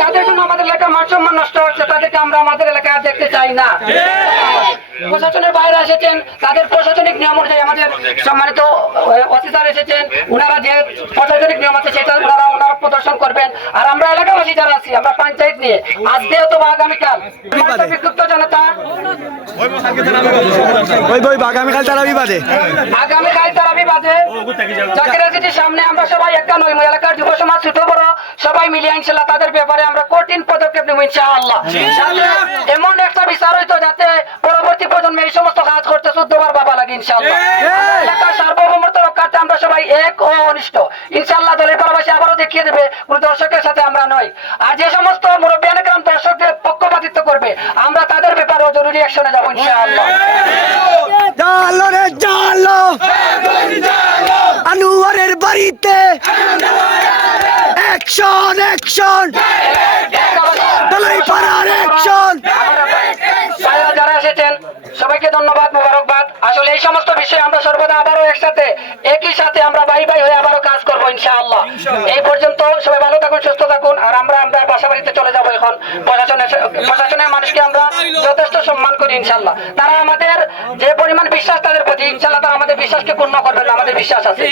যাদের জন্য আমাদের এলাকার নষ্ট হচ্ছে, তাদেরকে আমরা আমাদের এলাকায় দেখতে চাই না। প্রশাসনের বাইরে এসেছেন, তাদের প্রশাসনিক নিয়ম অনুযায়ী আমাদের সম্মানিত অফিসার এসেছেন। ওনারা যে প্রশাসনিক নিয়ম আছে সেটা ওনারা ওনারা প্রদর্শন করবেন আর আমরা এলাকাবাসী যারা আছি আমরা পঞ্চায়েত নিয়ে। আজকে অথবা আগামীকাল বিক্ষুব্ধ জনতা। আগামীকাল তারা বিবাদে। আগামীকাল তারাবি বাদে জাকিরা সামনে আমরা সবাই একটা নই। এলাকার যুব সমাজ ছোট বড় সবাই মিলিয়ে ইনশাল্লাহ তাদের ব্যাপারে আমরা কঠিন পদক্ষেপ নেব ইনশাআল্লাহ। এমন একটা বিচার হইতো যাতে পরবর্তী প্রজন্মে এই সমস্ত কাজ করতে শুদ্ধবার বাবা লাগে ইনশাআল্লাহ। এলাকার সার্বভৌমত্ব রক্ষার্থে আমরা সবাই এক ও অনিষ্ট। ইনশাআল্লাহ দলের পরামর্শে আবারও দেখিয়ে দেবে কোন দর্শকের সাথে আমরা নই। আর যে সমস্ত মুরব্বিয়ান গ্রাম দর্শকদের পক্ষপাতিত্ব করবে আমরা তাদের ব্যাপারেও জরুরি অ্যাকশনে যাব ইনশাআল্লাহ। জালো রে জালো আনুয়ারের বাড়িতে অ্যাকশন অ্যাকশন দলাই অ্যাকশন যারা এসেছেন সবাইকে ধন্যবাদ মোবারকবাদ। আসলে এই সমস্ত বিষয়ে আমরা সর্বদা আবারও একসাথে একই সাথে আমরা ভাই ভাই হয়ে ইনশাআল্লাহ। এই পর্যন্ত সবাই ভালো থাকুন সুস্থ থাকুন আর আমরা আমরা বাসা বাড়িতে চলে যাব এখন। প্রশাসনের প্রশাসনের মানুষকে আমরা যথেষ্ট সম্মান করি ইনশাআল্লাহ। তারা আমাদের যে পরিমাণ বিশ্বাস তাদের প্রতি ইনশাআল্লাহ তারা আমাদের বিশ্বাসকে পূর্ণ করবেন আমাদের বিশ্বাস আছে।